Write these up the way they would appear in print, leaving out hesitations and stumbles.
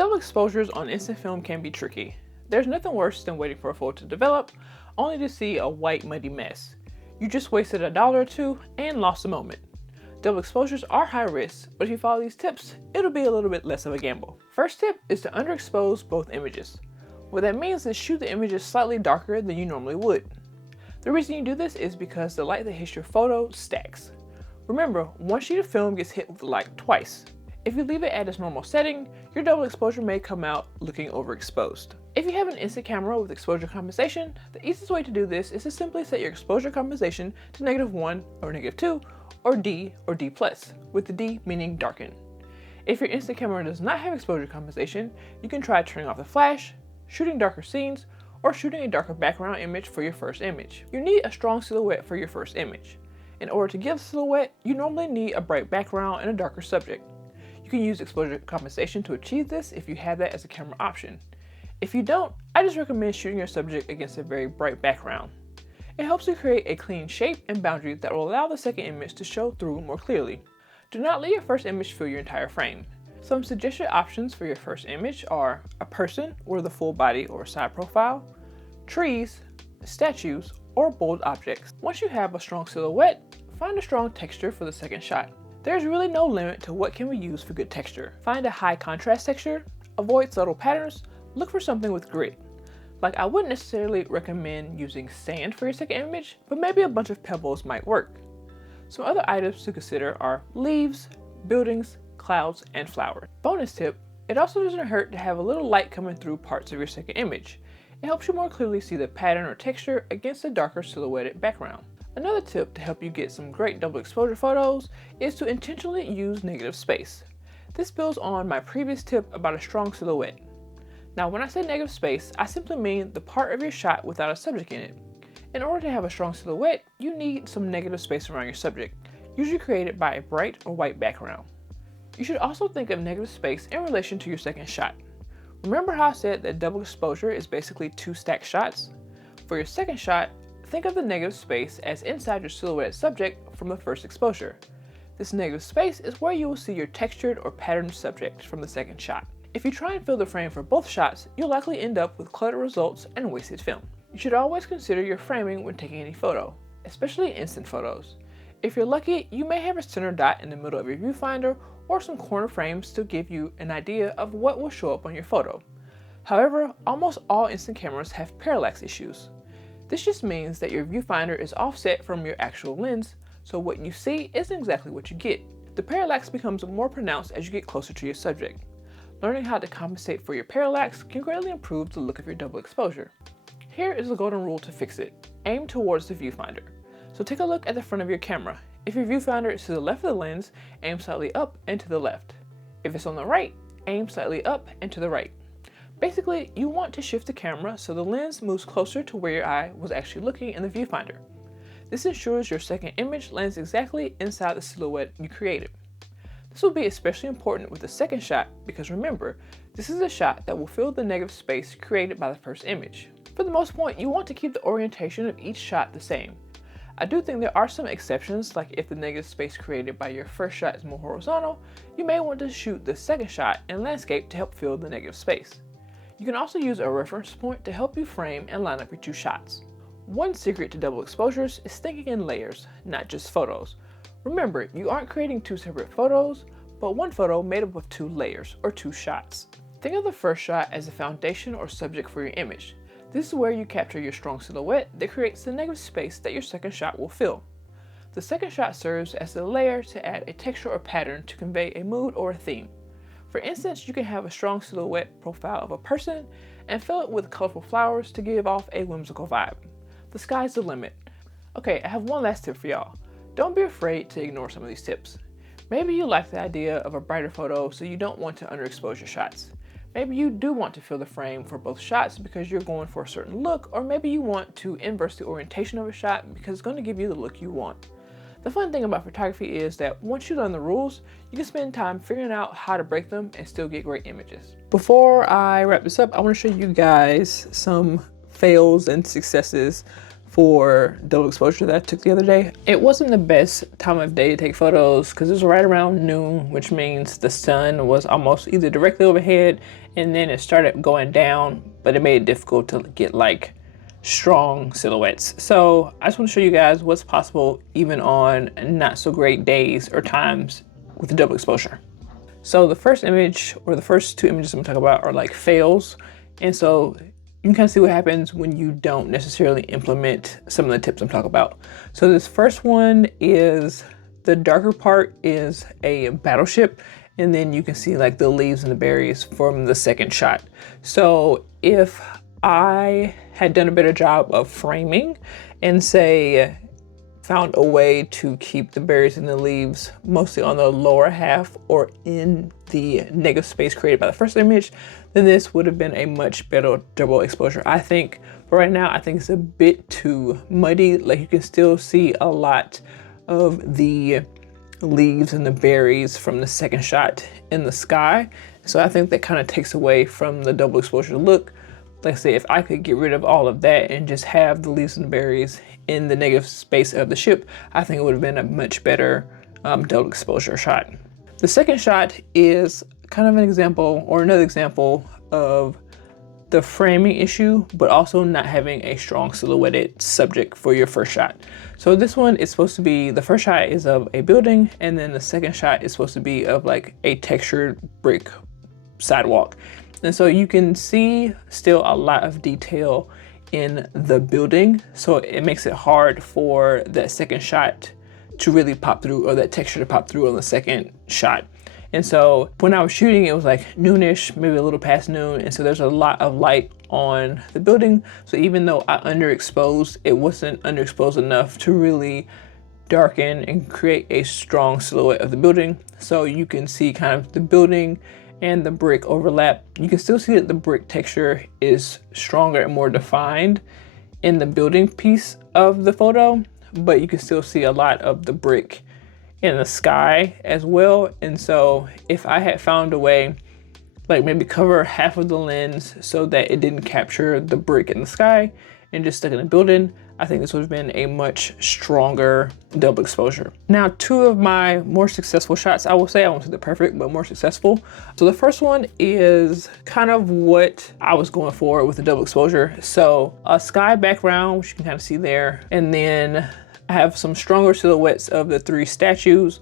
Double exposures on instant film can be tricky. There's nothing worse than waiting for a photo to develop, only to see a white muddy mess. You just wasted $1 or $2 and lost a moment. Double exposures are high risk, but if you follow these tips, it'll be a little bit less of a gamble. First tip is to underexpose both images. What that means is shoot the images slightly darker than you normally would. The reason you do this is because the light that hits your photo stacks. Remember, one sheet of film gets hit with the light twice. If you leave it at its normal setting, your double exposure may come out looking overexposed. If you have an instant camera with exposure compensation, the easiest way to do this is to simply set your exposure compensation to -1 or -2 or D, with the D meaning darken. If your instant camera does not have exposure compensation, you can try turning off the flash, shooting darker scenes, or shooting a darker background image for your first image. You need a strong silhouette for your first image. In order to give a silhouette, you normally need a bright background and a darker subject. You can use exposure compensation to achieve this if you have that as a camera option. If you don't, I just recommend shooting your subject against a very bright background. It helps you create a clean shape and boundary that will allow the second image to show through more clearly. Do not let your first image fill your entire frame. Some suggested options for your first image are a person with a full body or side profile, trees, statues, or bold objects. Once you have a strong silhouette, find a strong texture for the second shot. There's really no limit to what can be used for good texture. Find a high contrast texture, avoid subtle patterns, look for something with grit. Like, I wouldn't necessarily recommend using sand for your second image, but maybe a bunch of pebbles might work. Some other items to consider are leaves, buildings, clouds, and flowers. Bonus tip, it also doesn't hurt to have a little light coming through parts of your second image. It helps you more clearly see the pattern or texture against a darker silhouetted background. Another tip to help you get some great double exposure photos is to intentionally use negative space. This builds on my previous tip about a strong silhouette. Now, when I say negative space, I simply mean the part of your shot without a subject in it. In order to have a strong silhouette, you need some negative space around your subject, usually created by a bright or white background. You should also think of negative space in relation to your second shot. Remember how I said that double exposure is basically 2 stacked shots? For your second shot, think of the negative space as inside your silhouetted subject from the first exposure. This negative space is where you will see your textured or patterned subject from the second shot. If you try and fill the frame for both shots, you'll likely end up with cluttered results and wasted film. You should always consider your framing when taking any photo, especially instant photos. If you're lucky, you may have a center dot in the middle of your viewfinder or some corner frames to give you an idea of what will show up on your photo. However, almost all instant cameras have parallax issues. This just means that your viewfinder is offset from your actual lens, so what you see isn't exactly what you get. The parallax becomes more pronounced as you get closer to your subject. Learning how to compensate for your parallax can greatly improve the look of your double exposure. Here is the golden rule to fix it. Aim towards the viewfinder. So take a look at the front of your camera. If your viewfinder is to the left of the lens, aim slightly up and to the left. If it's on the right, aim slightly up and to the right. Basically, you want to shift the camera so the lens moves closer to where your eye was actually looking in the viewfinder. This ensures your second image lands exactly inside the silhouette you created. This will be especially important with the second shot because remember, this is a shot that will fill the negative space created by the first image. For the most part, you want to keep the orientation of each shot the same. I do think there are some exceptions, like if the negative space created by your first shot is more horizontal, you may want to shoot the second shot in landscape to help fill the negative space. You can also use a reference point to help you frame and line up your 2 shots. One secret to double exposures is thinking in layers, not just photos. Remember, you aren't creating 2 separate photos, but one photo made up of 2 layers, or 2 shots. Think of the first shot as the foundation or subject for your image. This is where you capture your strong silhouette that creates the negative space that your second shot will fill. The second shot serves as the layer to add a texture or pattern to convey a mood or a theme. For instance, you can have a strong silhouette profile of a person and fill it with colorful flowers to give off a whimsical vibe. The sky's the limit. Okay, I have one last tip for y'all. Don't be afraid to ignore some of these tips. Maybe you like the idea of a brighter photo so you don't want to underexpose your shots. Maybe you do want to fill the frame for both shots because you're going for a certain look, or maybe you want to inverse the orientation of a shot because it's going to give you the look you want. The fun thing about photography is that once you learn the rules, you can spend time figuring out how to break them and still get great images. Before I wrap this up, I want to show you guys some fails and successes for double exposure that I took the other day. It wasn't the best time of day to take photos because it was right around noon, which means the sun was almost either directly overhead and then it started going down, but it made it difficult to get like strong silhouettes. So I just want to show you guys what's possible even on not so great days or times with the double exposure. So the first image, or the first two images I'm gonna talk about, are like fails. And so you can kind of see what happens when you don't necessarily implement some of the tips I'm talking about. So this first one is, the darker part is a battleship, and then you can see like the leaves and the berries from the second shot. So if I had done a better job of framing and say found a way to keep the berries and the leaves mostly on the lower half or in the negative space created by the first image, then this would have been a much better double exposure, I think. But right now, I think it's a bit too muddy. Like, you can still see a lot of the leaves and the berries from the second shot in the sky. So I think that kind of takes away from the double exposure look. Like I say, if I could get rid of all of that and just have the leaves and the berries in the negative space of the ship, I think it would have been a much better double exposure shot. The second shot is kind of an example, or another example, of the framing issue, but also not having a strong silhouetted subject for your first shot. So this one is supposed to be, the first shot is of a building, and then the second shot is supposed to be of like a textured brick sidewalk. And so you can see still a lot of detail in the building. So it makes it hard for that second shot to really pop through, or that texture to pop through on the second shot. And so when I was shooting, it was like noonish, maybe a little past noon. And so there's a lot of light on the building. So even though I underexposed, it wasn't underexposed enough to really darken and create a strong silhouette of the building. So you can see kind of the building and the brick overlap. You can still see that the brick texture is stronger and more defined in the building piece of the photo, but you can still see a lot of the brick in the sky as well. And so if I had found a way, like maybe cover half of the lens so that it didn't capture the brick in the sky and just stuck in the building, I think this would have been a much stronger double exposure. Now, two of my more successful shots, I will say, I won't say they're perfect, but more successful. So the first one is kind of what I was going for with the double exposure. So a sky background, which you can kind of see there, and then I have some stronger silhouettes of the three statues.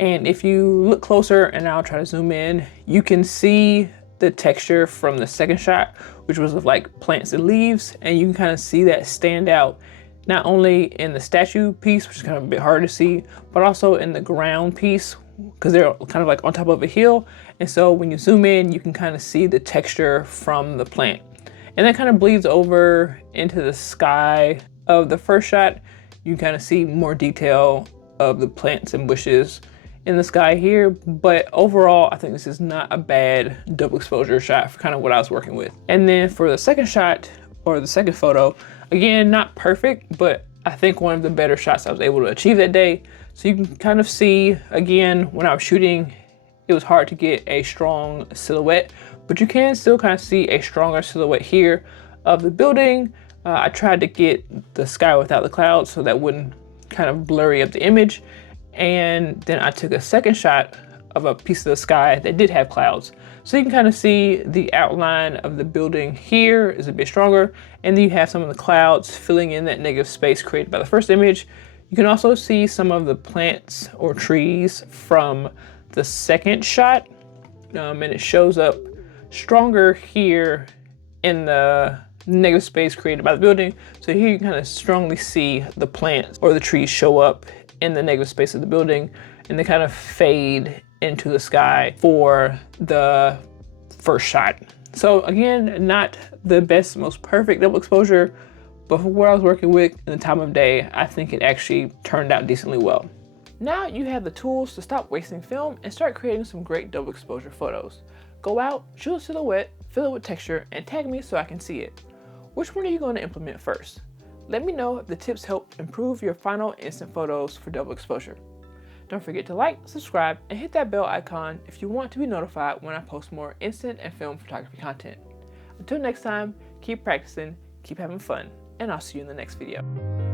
And if you look closer, and I'll try to zoom in, you can see the texture from the second shot, which was of like plants and leaves. And you can kind of see that stand out, not only in the statue piece, which is kind of a bit hard to see, but also in the ground piece, because they're kind of like on top of a hill. And so when you zoom in, you can kind of see the texture from the plant. And that kind of bleeds over into the sky of the first shot. You can kind of see more detail of the plants and bushes in the sky here, but overall, I think this is not a bad double exposure shot for kind of what I was working with. And then for the second shot, or the second photo, again, not perfect, but I think one of the better shots I was able to achieve that day. So you can kind of see, again, when I was shooting, it was hard to get a strong silhouette, but you can still kind of see a stronger silhouette here of the building. I tried to get the sky without the clouds so that wouldn't kind of blurry up the image. And then I took a second shot of a piece of the sky that did have clouds. So you can kind of see the outline of the building here is a bit stronger. And then you have some of the clouds filling in that negative space created by the first image. You can also see some of the plants or trees from the second shot. And it shows up stronger here in the negative space created by the building. So here you kind of strongly see the plants or the trees show up in the negative space of the building, and they kind of fade into the sky for the first shot. So again, not the best, most perfect double exposure, but for what I was working with in the time of day, I think it actually turned out decently well. Now you have the tools to stop wasting film and start creating some great double exposure photos. Go out, shoot a silhouette, fill it with texture, and tag me so I can see it. Which one are you going to implement first? Let me know if the tips help improve your final instant photos for double exposure. Don't forget to like, subscribe, and hit that bell icon if you want to be notified when I post more instant and film photography content. Until next time, keep practicing, keep having fun, and I'll see you in the next video.